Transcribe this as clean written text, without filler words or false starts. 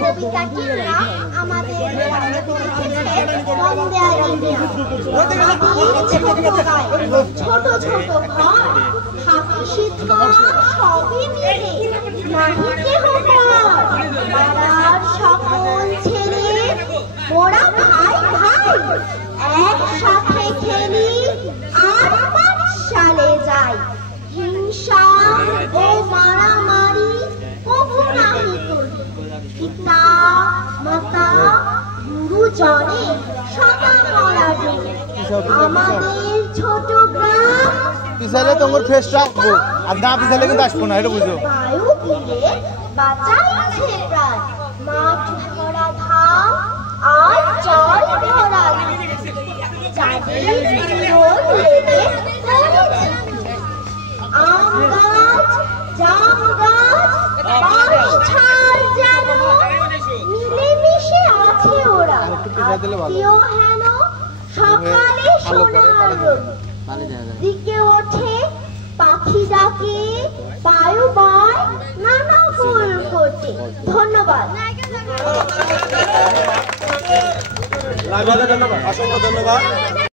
কবিতাটির নাম আমাদের ছোট ছোট ঘর থাকি শীতকাল সবই মিলে নাহি কেহ পাড়ার সকল ছেলে মোরা ভাই ভাই একসাথে খেলি আর পাঠশালে যাই হিংসা ও মারামারি কভু নাহি করি পিতা মাতা গুরুজনে সদা মরাবে আমাদের ছোট গ্রাম পিছালে তোমার ফেস রাখবো আর না পিছালে কিন্তু আসবো না এটা বুঝো বায়ু গিলে বাঁচাইছে প্রাণ মাঠ ভরা ধান আর জল ভরা আম গাছ জাম গাছ বাঁশ ঝাড় যেন মিলেমিশে আছে ওরা আত্মীয় হেন সকালে সোনার রবি দিকে ওঠে পাখি ডাকে বায়ু বয় নানা ফুল ফোটে ধন্যবাদ অসংখ্য ধন্যবাদ।